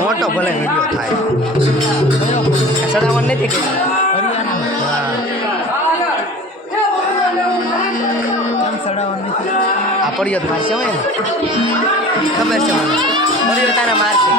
મોટો ભલે વિડીયો થાય સડાવણ નથી કરી આ પડ્યો મારશે હોય ને ખબર છે મને પડ્યો તારા મારશે